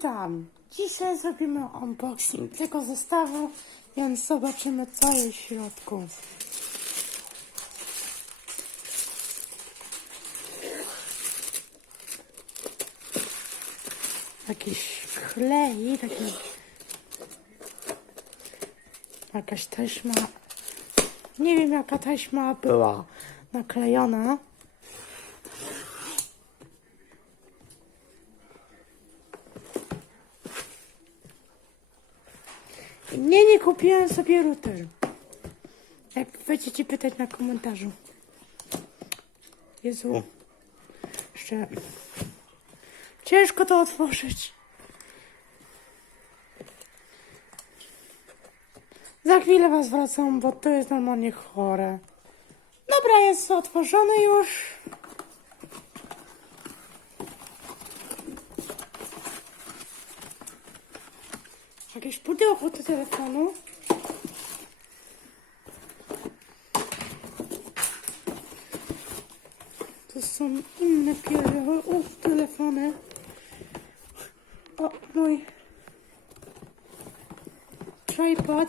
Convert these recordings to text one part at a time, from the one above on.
Witam! Dzisiaj zrobimy unboxing tego zestawu, więc zobaczymy co jest w środku. Jakiś klej, taki... Jakaś taśma... Nie wiem jaka taśma była naklejona. Nie, nie kupiłem sobie router. Jak będziecie pytać na komentarzu. Jezu. Jeszcze. Ciężko to otworzyć. Za chwilę was wracam, bo to jest normalnie chore. Dobra, jest otworzony już. Jakieś pudełko do telefonu. To są inne pierdoły. O, telefony. O, mój tripod.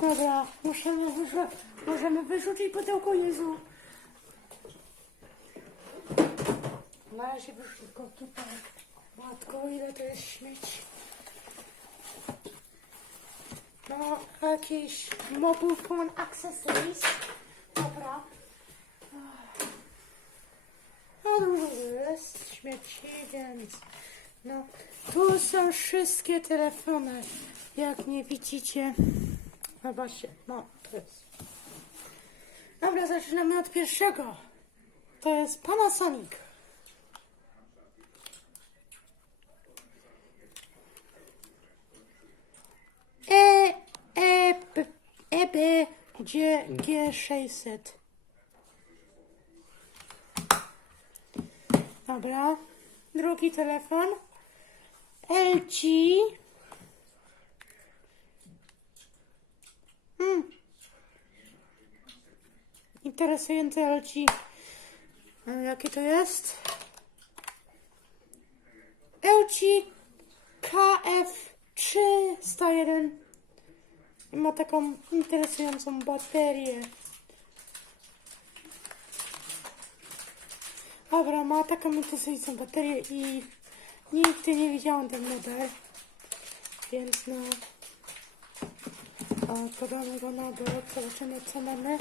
Dobra, wyrzu możemy wyrzucić pudełko Jezu. Na razie wyrzuć go tutaj. Matko, ile to jest śmieci. No, jakieś mobile phone accessories. Dobra. No dużo jest śmieci, więc no tu są wszystkie telefony. Jak nie widzicie, no właśnie, no to jest. Dobra, zaczynamy od pierwszego. To jest Panasonic. E, e, p, e, b, g, g 600. Dobra. Drugi telefon. LG. Hmm. Interesujące LG. A Jakie to jest? LG KF301. I ma taką interesującą baterię. Dobra, ma taką interesującą baterię i nigdy nie widziałam ten model. Więc no. Podamy go na bok, zobaczymy co mamy.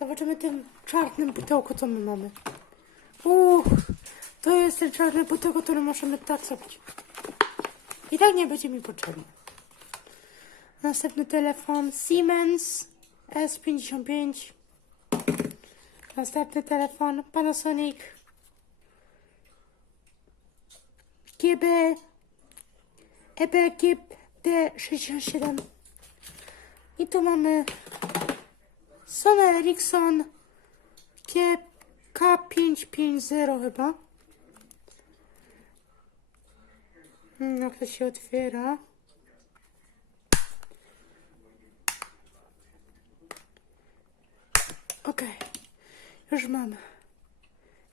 Zobaczymy tym czarnym pudełku, co my mamy. Uff, to jest ten czarny pudełko, który możemy tak. I tak nie będzie mi potrzebny. Następny telefon Siemens S55. Następny telefon Panasonic GB EBG D67 i tu mamy Sony Ericsson G K550 chyba jak to się otwiera ok już mamy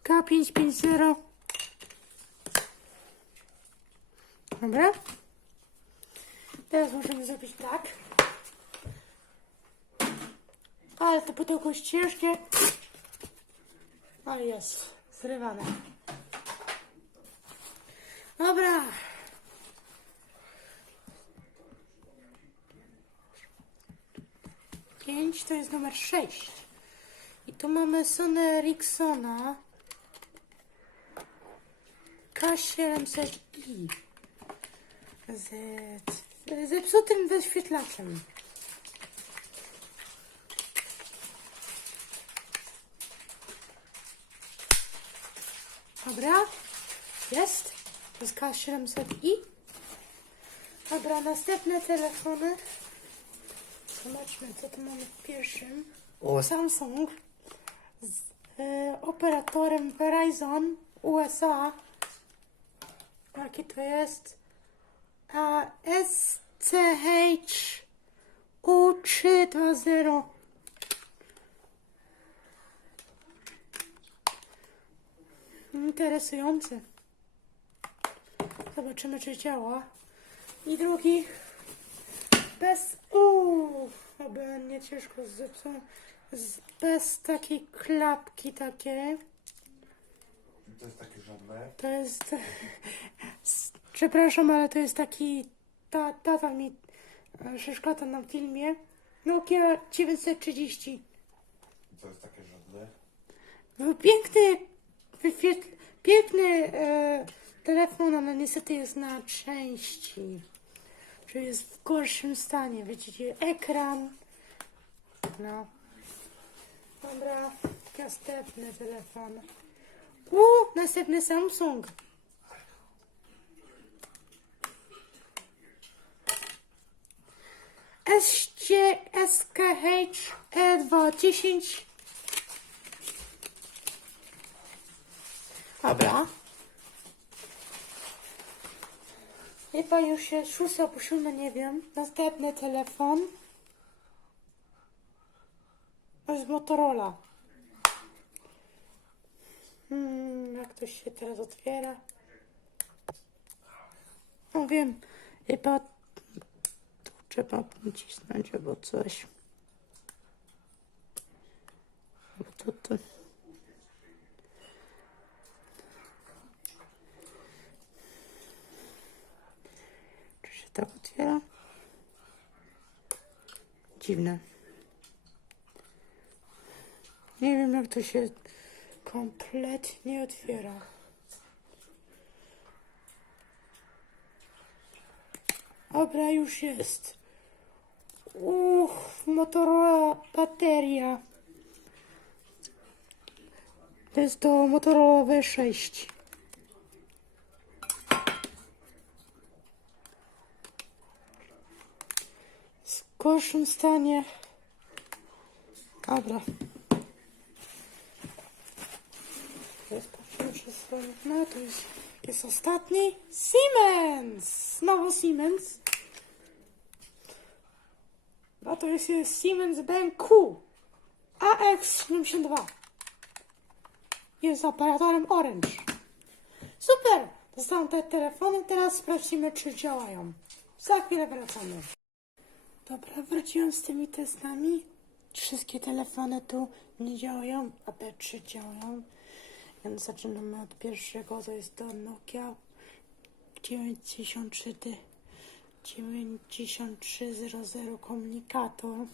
K550 Dobra. Teraz możemy zrobić tak. Ale to pudełko jest ciężkie. A jest. Zrywane. Dobra. Pięć to jest numer sześć. I tu mamy Sony Ericssona K700i z zepsutym wyświetlaczem. Dobra, jest. To jest K700i. Dobra, następne telefony. Zobaczmy, co tu mamy w pierwszym. O, Samsung z e, operatorem Verizon USA. Jaki to jest? a SCH U320. Interesujące. Zobaczymy, czy działa. I drugi bez. Uuu, aby nie ciężko zepsuć. Z, bez takiej klapki takiej. To jest takie żadne. To jest. Przepraszam, ale to jest taki. Ta, tata mi e, przeszkadza na filmie. Nokia 930. To jest takie żadne. No, piękny, piękny e, telefon, ale niestety jest na części. Czyli jest w gorszym stanie. Widzicie, ekran. No. Dobra, następny telefon. U, następny Samsung. SC, SKH E210 Dobra. Chyba już jest szósta albo siódma, nie wiem. Następny telefon. To jest Motorola. Hmm, jak to się teraz otwiera? No wiem, chyba tu trzeba nacisnąć albo coś. Bo to, to... tak otwiera? Dziwne. Nie wiem, jak to się kompletnie otwiera. Dobra, już jest. Uff, Motorola bateria. To jest to Motorola V6. w gorszym stanie. Dobra. Słonik. No to jest, ostatni. Siemens! Znowu Siemens. No to jest, jest Siemens BenQ AX72. Jest operatorem Orange. Super! Dostałem te telefony, teraz sprawdzimy, czy działają. Za chwilę wracamy. Dobra, wróciłam z tymi testami. Wszystkie telefony tu nie działają, a te trzy działają. Więc zaczynamy od pierwszego, to jest to Nokia 93 9300 komunikator.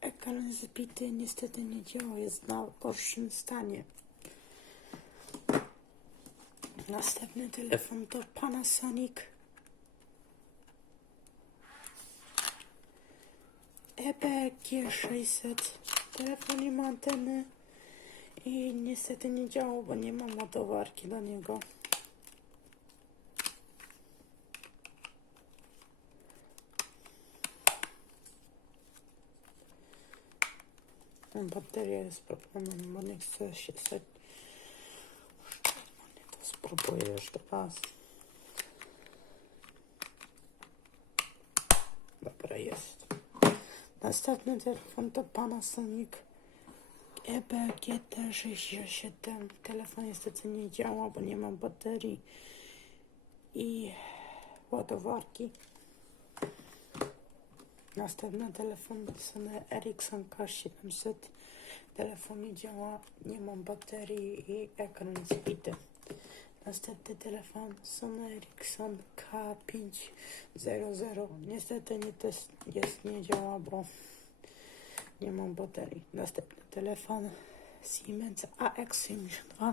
Ekran zbity, niestety nie działa, jest na gorszym stanie. Następny telefon to Panasonic EBG 600. Telefon nie ma anteny i niestety nie działa, bo nie mam ładowarki do niego. Bateria jest problemem, bo nie chce się stać. To spróbuję jeszcze raz. Dobra, jest. Następny telefon to Panasonic E EBG T67. Telefon niestety nie działa, bo nie mam baterii i ładowarki. Następny telefon to Sony Ericsson K700. Telefon nie działa, nie mam baterii i ekran zbity. Następny telefon Sony Ericsson K500. Niestety nie test jest, nie działa, bo nie mam baterii. Następny telefon Siemens AX72.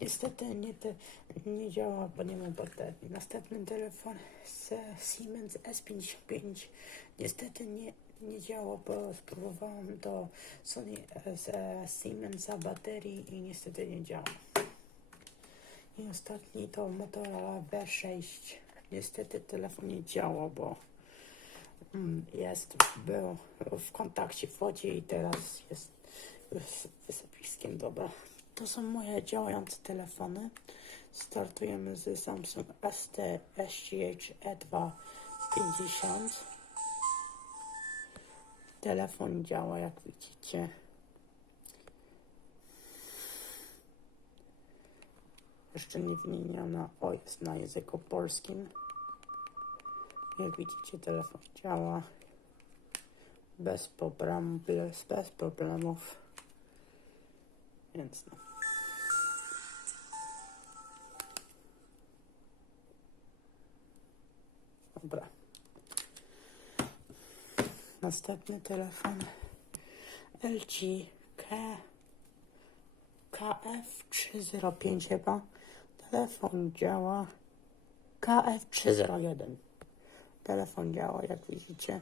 Niestety nie, te, nie działa, bo nie mam baterii. Następny telefon Siemens S55. Niestety nie, nie działa, bo spróbowałam do Sony z e, Siemensa baterii i niestety nie działa. I ostatni to Motorola V6. Niestety telefon nie działa, bo mm, jest, był w kontakcie w wodzie i teraz jest wysypiskiem. Dobra. To są moje działające telefony. Startujemy z Samsung ST SGH E2 50. Telefon działa jak widzicie. Jeszcze nie wymieniona jest na języku polskim. Jak widzicie telefon działa bez, problem, bez, bez problemów. Więc no. Dobra. Następny telefon LG K KF305 chyba. Telefon działa KF301. Telefon działa jak widzicie.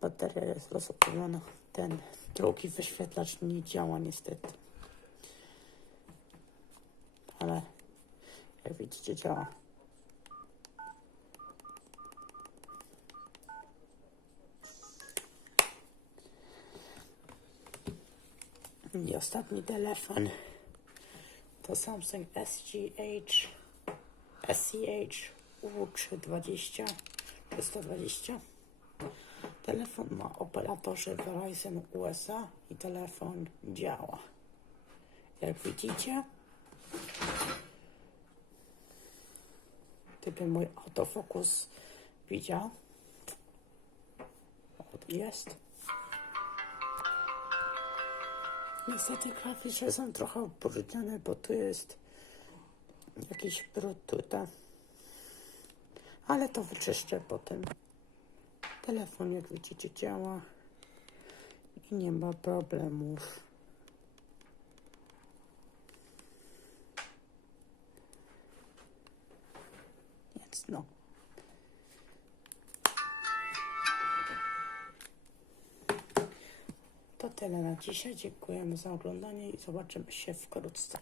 Bateria jest rozładowana. Ten drugi wyświetlacz nie działa niestety. Ale jak widzicie działa. I ostatni telefon to Samsung SGH SCH U320 320. Telefon ma operatorze Verizon USA i telefon działa. Jak widzicie, gdyby mój autofokus widział, jest. Niestety klawisze są trochę ubrudzone, bo tu jest jakiś brud tutaj. Ale to wyczyszczę potem. Telefon, jak widzicie, działa i nie ma problemów. Więc no. Tyle na dzisiaj. Dziękujemy za oglądanie i zobaczymy się wkrótce.